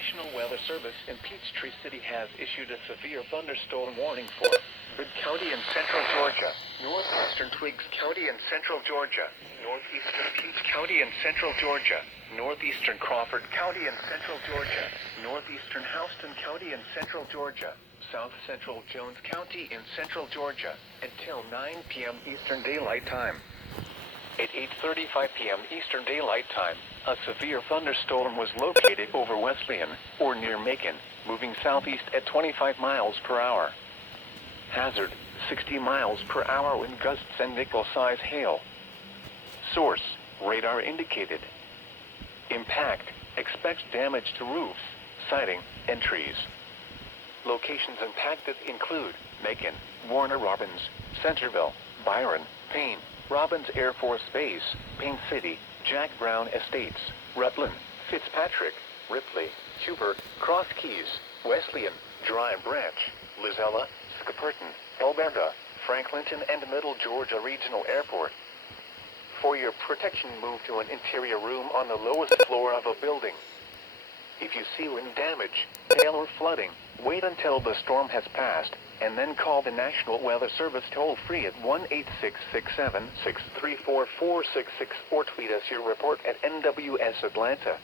National Weather Service in Peachtree City has issued a severe thunderstorm warning for Bibb County in central Georgia, northeastern Twiggs County in central Georgia, northeastern Peach County in central Georgia, northeastern Crawford County in central Georgia, northeastern Houston County in central Georgia, south central Jones County in central Georgia, until 9 p.m. Eastern Daylight Time. At 8:35 p.m. Eastern Daylight Time, a severe thunderstorm was located over Wesleyan, or near Macon, moving southeast at 25 miles per hour. Hazard, 60 miles per hour wind gusts and nickel-size hail. Source, radar indicated. Impact, expects damage to roofs, siding, and trees. Locations impacted include Macon, Warner Robins, Centerville, Byron, Payne, Robins Air Force Base, Payne City, Jack Brown Estates, Rutland, Fitzpatrick, Ripley, Hubert, Cross Keys, Wesleyan, Dry Branch, Lizella, Skipperton, Alberta, Franklinton and Middle Georgia Regional Airport. For your protection, move to an interior room on the lowest floor of a building. If you see wind damage, hail or flooding, wait until the storm has passed, and then call the National Weather Service toll-free at 1-866-7-634-466 or tweet us your report at NWS Atlanta.